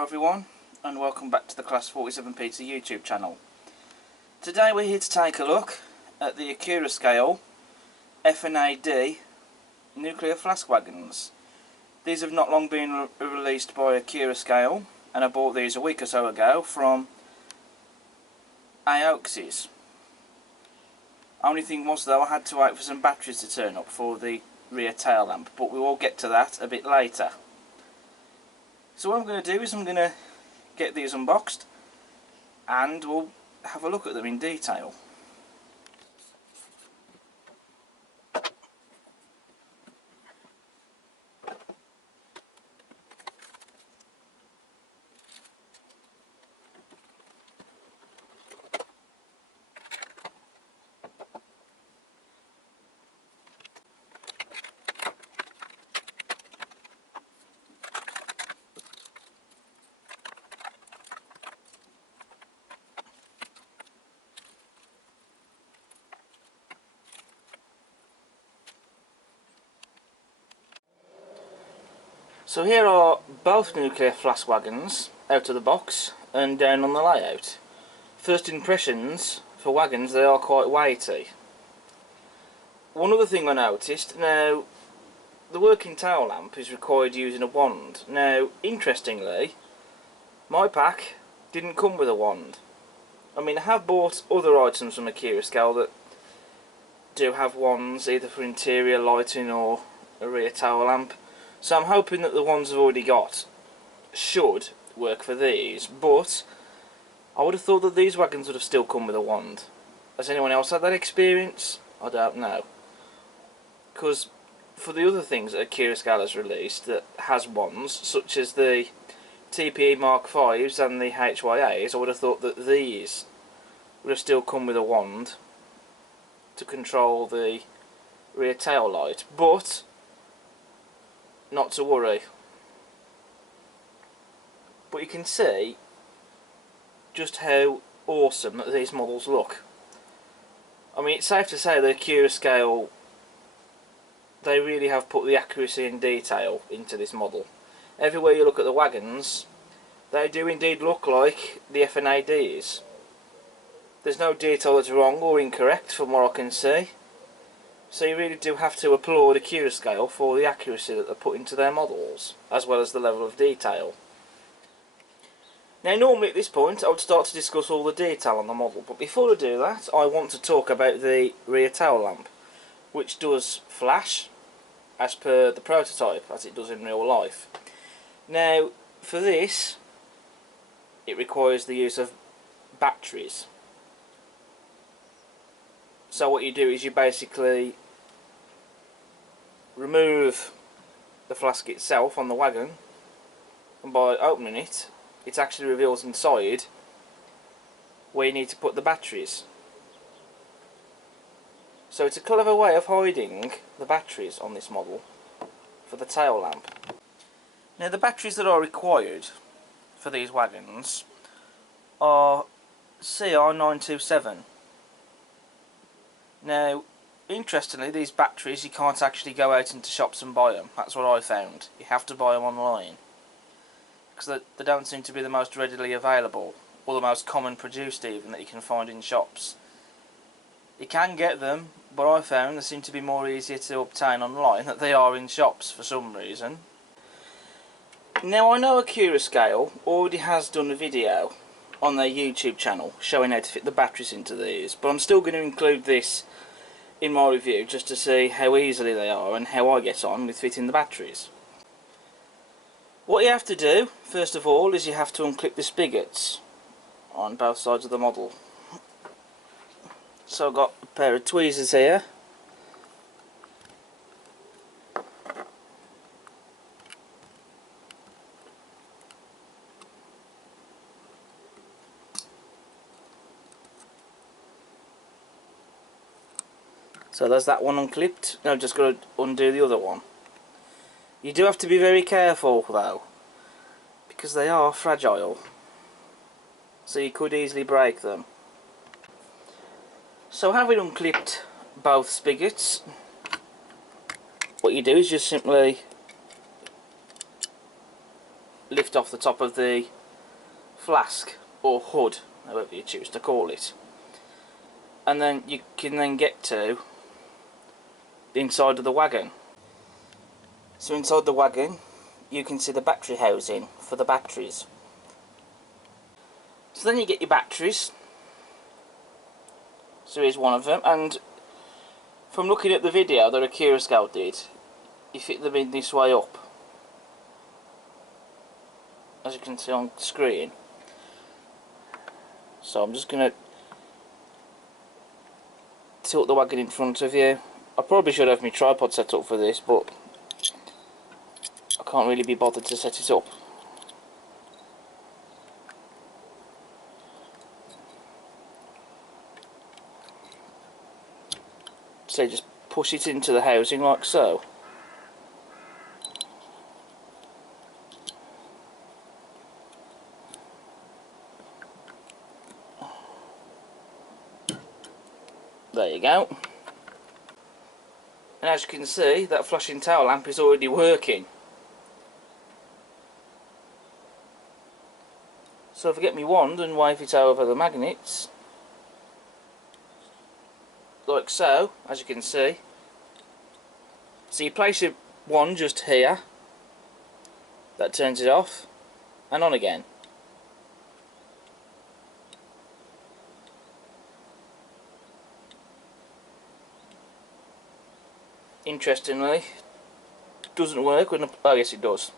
Hello everyone, and welcome back to the Class 47 Pizza YouTube channel. Today we're here to take a look at the Accurascale FNA-D Nuclear Flask Wagons. These have not long been released by Accurascale, and I bought these a week or so ago from Accurascale. Only thing was though, I had to wait for some batteries to turn up for the rear tail lamp, but we will get to that a bit later. So what I'm going to do is I'm going to get these unboxed and we'll have a look at them in detail. So here are both nuclear flask wagons out of the box and down on the layout. First impressions for wagons, they are quite weighty. One other thing I noticed, now the working tail lamp is required using a wand. Now interestingly, my pack didn't come with a wand. I mean, I have bought other items from Accurascale that do have wands, either for interior lighting or a rear tail lamp. So I'm hoping that the ones I've already got should work for these, but I would have thought that these wagons would have still come with a wand. Has anyone else had that experience? I don't know. Because for the other things that Accurascale has released that has wands, such as the TPE Mark 5s and the HYAs, I would have thought that these would have still come with a wand to control the rear tail light, but not to worry. But you can see just how awesome that these models look. I mean, it's safe to say that Accurascale, they really have put the accuracy and detail into this model. Everywhere you look at the wagons, they do indeed look like the FNA-Ds. There's no detail that's wrong or incorrect from what I can see. So you really do have to applaud Accurascale for the accuracy that they put into their models, as well as the level of detail. Now normally at this point I would start to discuss all the detail on the model, but before I do that I want to talk about the rear tail lamp, which does flash as per the prototype, as it does in real life. Now for this it requires the use of batteries. So what you do is you basically remove the flask itself on the wagon, and by opening it, it actually reveals inside where you need to put the batteries. So it's a clever way of hiding the batteries on this model for the tail lamp. Now the batteries that are required for these wagons are CR927. Now, interestingly, these batteries, you can't actually go out into shops and buy them. That's what I found. You have to buy them online, because they don't seem to be the most readily available, or the most common produced even, that you can find in shops. You can get them, but I found they seem to be more easier to obtain online than they are in shops for some reason. Now I know Accurascale already has done a video on their YouTube channel showing how to fit the batteries into these, but I'm still going to include this in my review just to see how easily they are and how I get on with fitting the batteries. What you have to do first of all is you have to unclip the spigots on both sides of the model. So I've got a pair of tweezers here. So there's that one unclipped. Now I've just got to undo the other one. You do have to be very careful though, because they are fragile, so you could easily break them. So having unclipped both spigots, what you do is just simply lift off the top of the flask or hood, however you choose to call it, and then you can then get to the inside of the wagon. So inside the wagon you can see the battery housing for the batteries. So then you get your batteries. So here's one of them, and from looking at the video that Accurascale did, you fit them in this way up, as you can see on the screen. So I'm just going to tilt the wagon in front of you. I probably should have my tripod set up for this, but I can't really be bothered to set it up. So just push it into the housing like so. There you go. And as you can see, that flashing tail lamp is already working. So if I get my wand and wave it over the magnets, like so, as you can see. So you place your wand just here, that turns it off and on again. Interestingly, doesn't work when oh yes it does.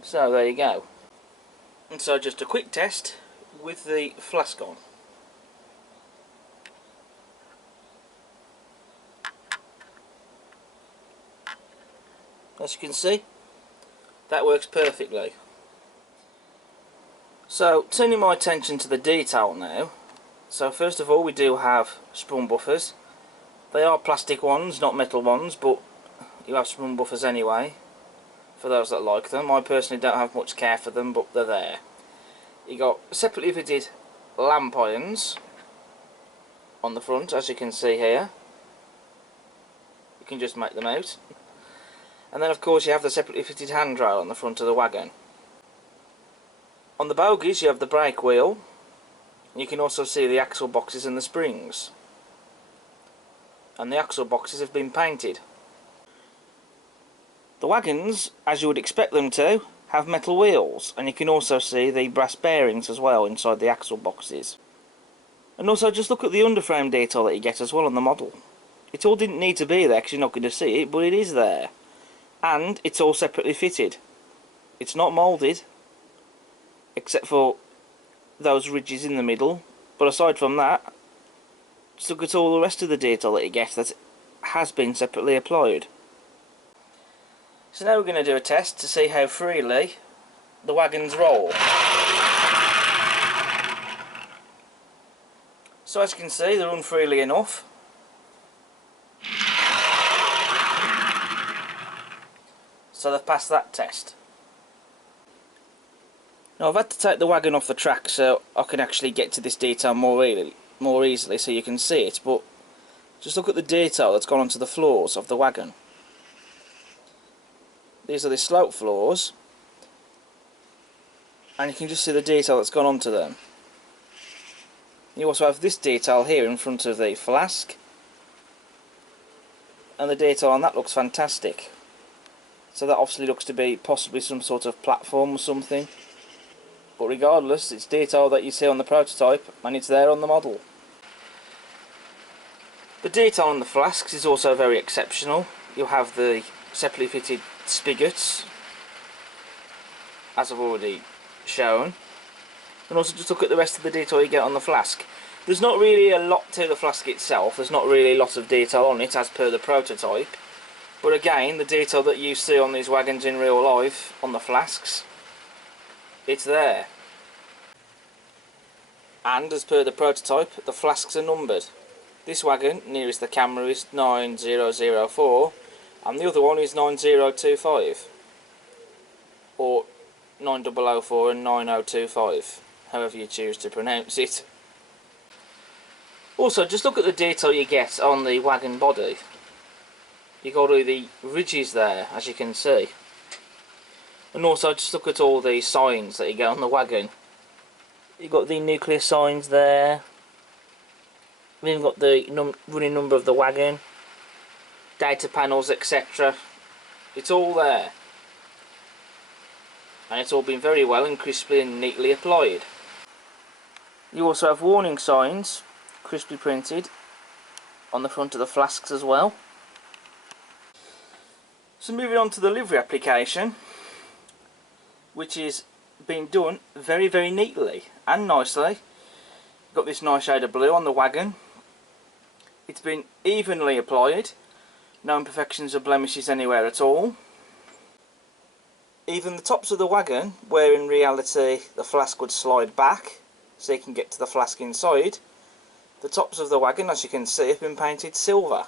So there you go. And so just a quick test with the flask on. As you can see, that works perfectly. So turning my attention to the detail now. So first of all, we do have sprung buffers. They are plastic ones, not metal ones, but you have sprung buffers anyway, for those that like them. I personally don't have much care for them, but they're there. You got separately fitted lamp irons on the front, as you can see here. You can just make them out. And then of course you have the separately fitted handrail on the front of the wagon. On the bogies you have the brake wheel. You can also see the axle boxes and the springs. And the axle boxes have been painted. The wagons, as you would expect them to, have metal wheels, and you can also see the brass bearings as well inside the axle boxes. And also just look at the underframe detail that you get as well on the model. It all didn't need to be there because you're not going to see it, but it is there. And it's all separately fitted. It's not moulded, except for those ridges in the middle, but aside from that, just look at all the rest of the detail that you get that has been separately applied. So now we're going to do a test to see how freely the wagons roll. So as you can see, they run freely enough. So they've passed that test. Now I've had to take the wagon off the track so I can actually get to this detail more easily so you can see it, but just look at the detail that's gone onto the floors of the wagon. These are the slope floors, and you can just see the detail that's gone onto them. You also have this detail here in front of the flask, and the detail on that looks fantastic. So that obviously looks to be possibly some sort of platform or something, but regardless, it's detail that you see on the prototype and it's there on the model. The detail on the flasks is also very exceptional. You have the separately fitted spigots, as I've already shown, and also just look at the rest of the detail you get on the flask. There's not really a lot to the flask itself, there's not really a lot of detail on it as per the prototype, but again, the detail that you see on these wagons in real life on the flasks, it's there. And as per the prototype, the flasks are numbered. This wagon nearest the camera is 9004 and the other one is 9025, or 9004 and 9025, however you choose to pronounce it. Also, just look at the detail you get on the wagon body. you got all the ridges there, as you can see. And also just look at all the signs that you get on the wagon. You've got the nuclear signs there. We've even got the running number of the wagon, data panels, etc. It's all there. And it's all been very well and crisply and neatly applied. You also have warning signs, crisply printed, on the front of the flasks as well. So moving on to the livery application, which is being done very, very neatly and nicely. Got this nice shade of blue on the wagon. It's been evenly applied, no imperfections or blemishes anywhere at all. Even the tops of the wagon, where in reality the flask would slide back so you can get to the flask inside, the tops of the wagon, as you can see, have been painted silver.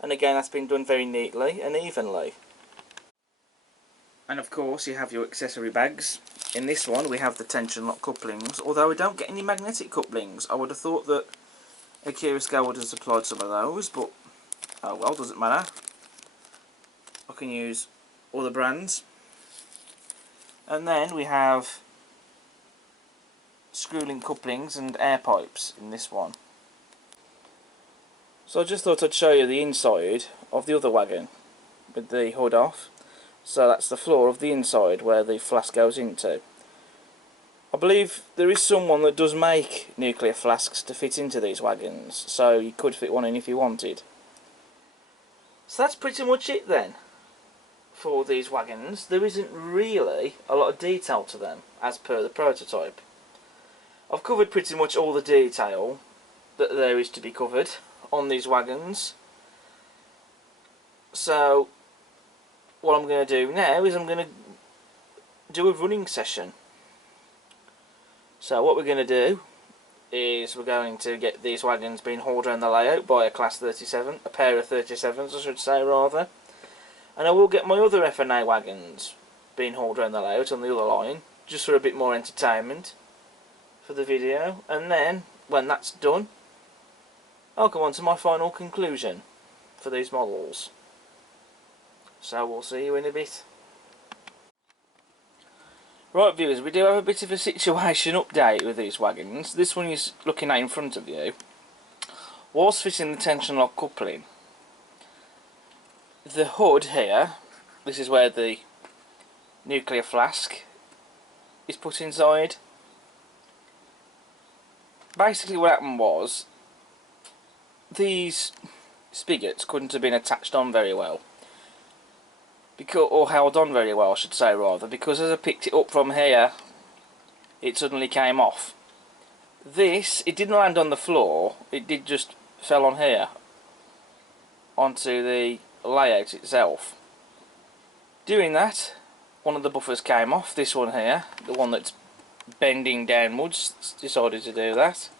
And again, that's been done very neatly and evenly. And of course you have your accessory bags. In this one we have the tension lock couplings, although we don't get any magnetic couplings. I would have thought that Accurascale would have supplied some of those, but oh well, doesn't matter. I can use other brands. And then we have screw-link couplings and air pipes in this one. So I just thought I'd show you the inside of the other wagon with the hood off. So that's the floor of the inside where the flask goes into. I believe there is someone that does make nuclear flasks to fit into these wagons, so you could fit one in if you wanted. So that's pretty much it then for these wagons. There isn't really a lot of detail to them as per the prototype. I've covered pretty much all the detail that there is to be covered on these wagons. So what I'm going to do now is I'm going to do a running session. So what we're going to do is we're going to get these wagons being hauled around the layout by a class 37, a pair of 37s I should say rather, and I will get my other FNA wagons being hauled around the layout on the other line just for a bit more entertainment for the video, and then when that's done I'll go on to my final conclusion for these models. So we'll see you in a bit. Right viewers, we do have a bit of a situation update with these wagons. This one is looking at in front of you. Whilst fitting the tension lock coupling, the hood here, this is where the nuclear flask is put inside. Basically what happened was, these spigots couldn't have been attached on very well. Or held on very well I should say rather, because as I picked it up from here it suddenly came off. This, it didn't land on the floor, it did just fell on here onto the layout itself. Doing that, one of the buffers came off, this one here, the one that's bending downwards, decided to do that.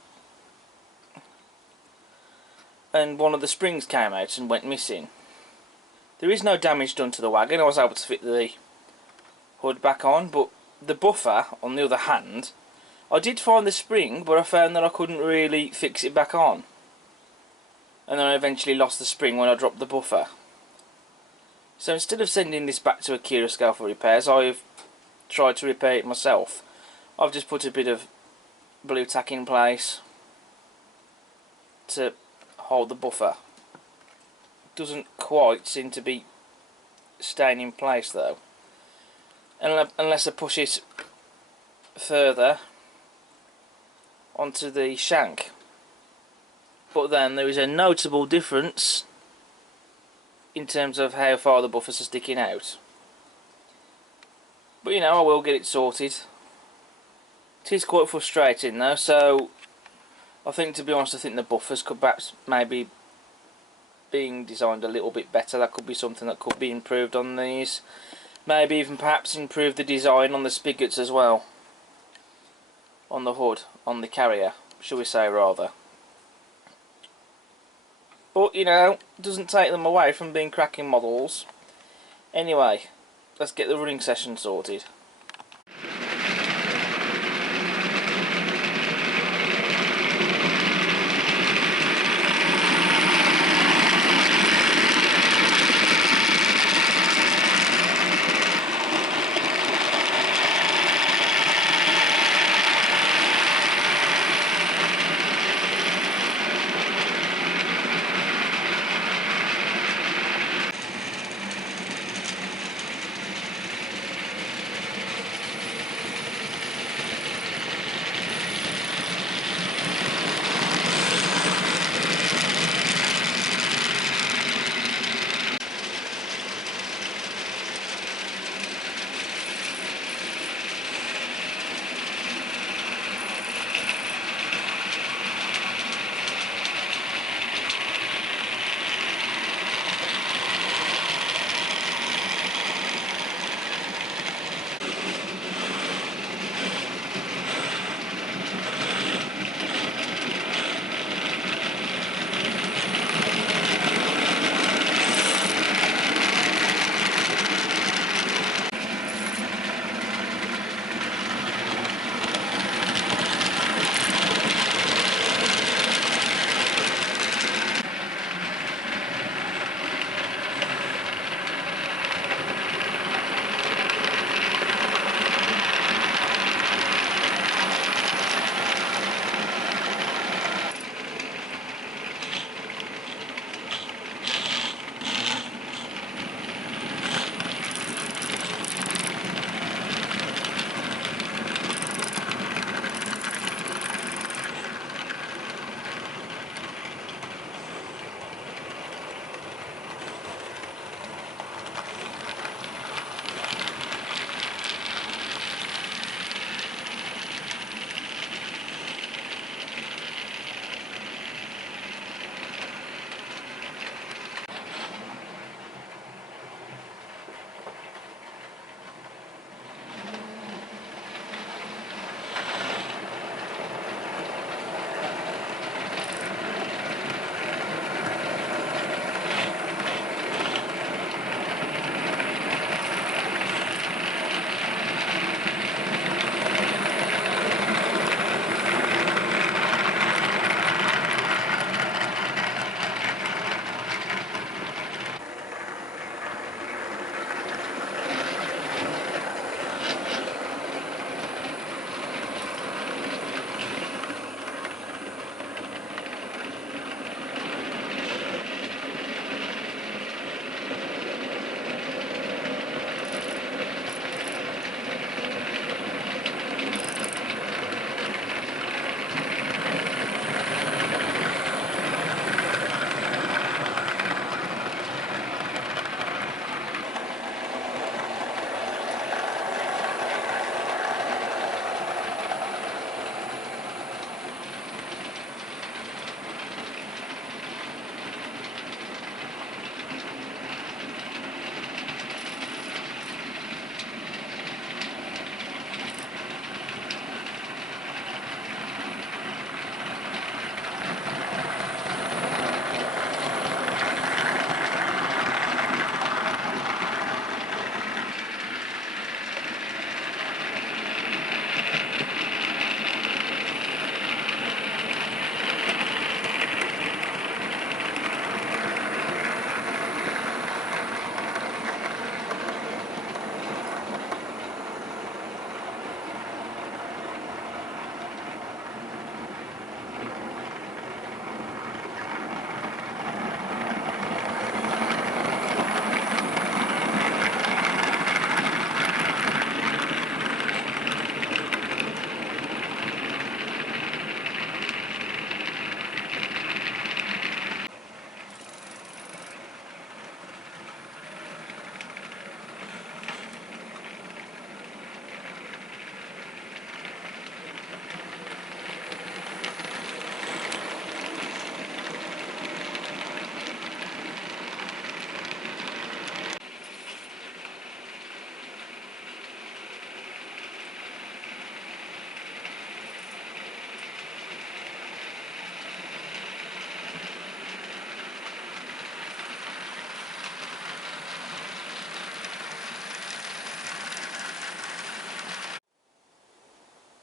And one of the springs came out and went missing. There is no damage done to the wagon. I was able to fit the hood back on, but the buffer, on the other hand, I did find the spring, but I found that I couldn't really fix it back on. And then I eventually lost the spring when I dropped the buffer. So instead of sending this back to Accurascale for repairs, I've tried to repair it myself. I've just put a bit of blue tack in place to hold the buffer. Doesn't quite seem to be staying in place though, unless I push it further onto the shank. But then there is a notable difference in terms of how far the buffers are sticking out. But you know, I will get it sorted. It is quite frustrating though, so I think, to be honest, I think the buffers could perhaps maybe being designed a little bit better. That could be something that could be improved on these. Maybe even perhaps improve the design on the spigots as well. On the hood, on the carrier, shall we say rather. But you know, it doesn't take them away from being cracking models. Anyway, let's get the running session sorted.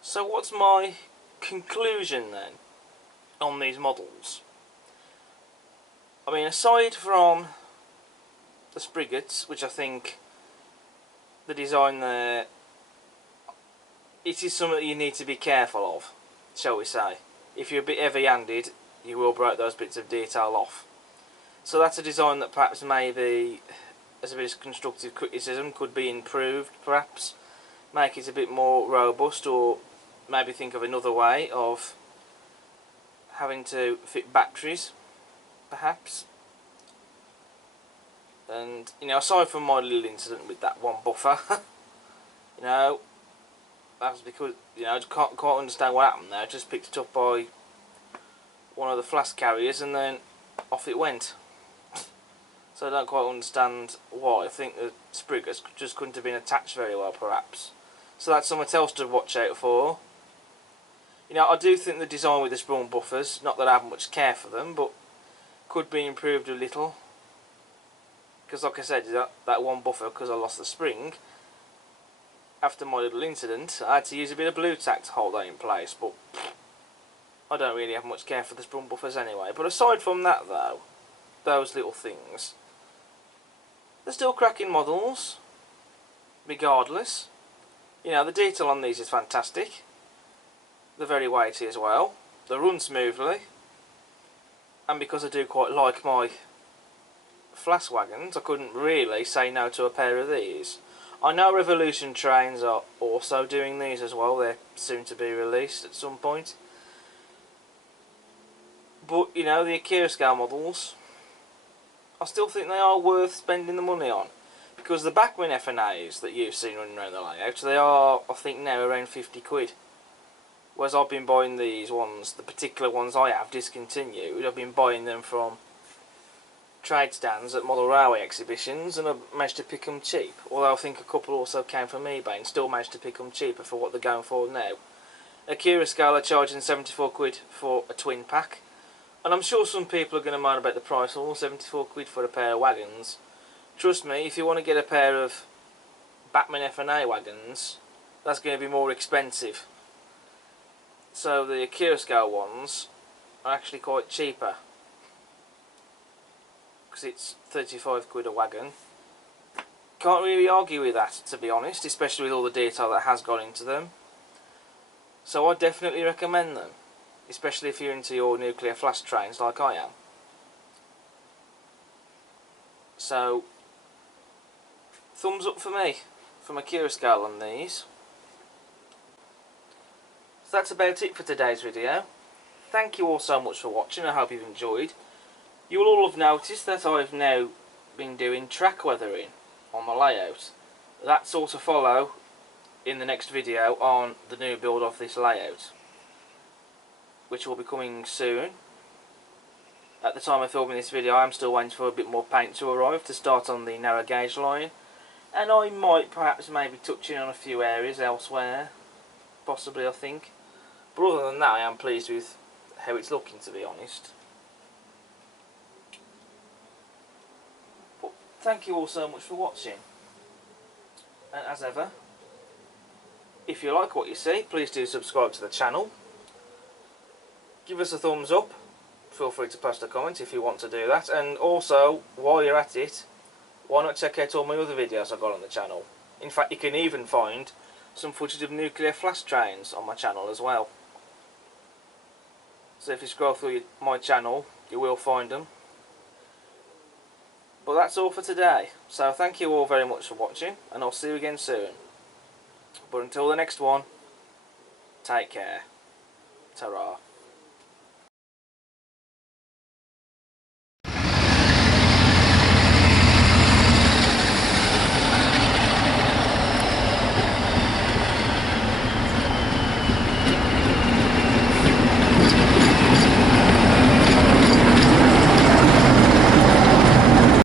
So what's my conclusion then on these models? I mean, aside from the spriggets, which I think the design there, it is something that you need to be careful of, shall we say. If you're a bit heavy-handed, you will break those bits of detail off. So that's a design that perhaps maybe, as a bit of constructive criticism, could be improved perhaps. Make it a bit more robust, or maybe think of another way of having to fit batteries, perhaps. And, you know, aside from my little incident with that one buffer, you know, that was because, you know, I can't quite understand what happened there. I just picked it up by one of the flask carriers and then off it went. So I don't quite understand why. I think the spriggets just couldn't have been attached very well, perhaps. So that's something else to watch out for. You know, I do think the design with the sprung buffers, not that I have much care for them, but could be improved a little. Because like I said, that one buffer, because I lost the spring, after my little incident, I had to use a bit of blue tack to hold that in place, but I don't really have much care for the sprung buffers anyway. But aside from that though, those little things, they're still cracking models, regardless. You know, the detail on these is fantastic. They're very weighty as well. They run smoothly. And because I do quite like my Flask wagons, I couldn't really say no to a pair of these. I know Revolution trains are also doing these as well. They're soon to be released at some point. But, you know, the Accurascale models, I still think they are worth spending the money on. Because the Wagon FNAs that you've seen running around the layout, they are, I think now, around 50 quid. Whereas I've been buying these ones, the particular ones I have discontinued, I've been buying them from trade stands at model railway exhibitions, and I've managed to pick them cheap. Although I think a couple also came from eBay and still managed to pick them cheaper for what they're going for now. Accurascale are charging 74 quid for a twin pack, and I'm sure some people are going to moan about the price. All 74 quid for a pair of wagons. Trust me, if you want to get a pair of Batman FNA wagons, that's going to be more expensive. So the Accurascale ones are actually quite cheaper, because it's 35 quid a wagon. Can't really argue with that, to be honest, especially with all the detail that has gone into them. So I definitely recommend them, especially if you're into your nuclear flask trains like I am. So, thumbs up for me, from Accurascale on these. So that's about it for today's video. Thank you all so much for watching. I hope you've enjoyed. You will all have noticed that I've now been doing track weathering on the layout. That's all to follow in the next video on the new build of this layout, which will be coming soon. At the time of filming this video, I am still waiting for a bit more paint to arrive to start on the narrow gauge line, and I might perhaps maybe touch in on a few areas elsewhere, possibly, I think. But other than that, I am pleased with how it's looking, to be honest. But thank you all so much for watching, and as ever, if you like what you see, please do subscribe to the channel. Give us a thumbs up. Feel free to post a comment if you want to do that. And also, while you're at it, why not check out all my other videos I've got on the channel. In fact, you can even find some footage of nuclear flask trains on my channel as well. So if you scroll through my channel, you will find them. But that's all for today. So thank you all very much for watching, and I'll see you again soon. But until the next one, take care. Ta-ra.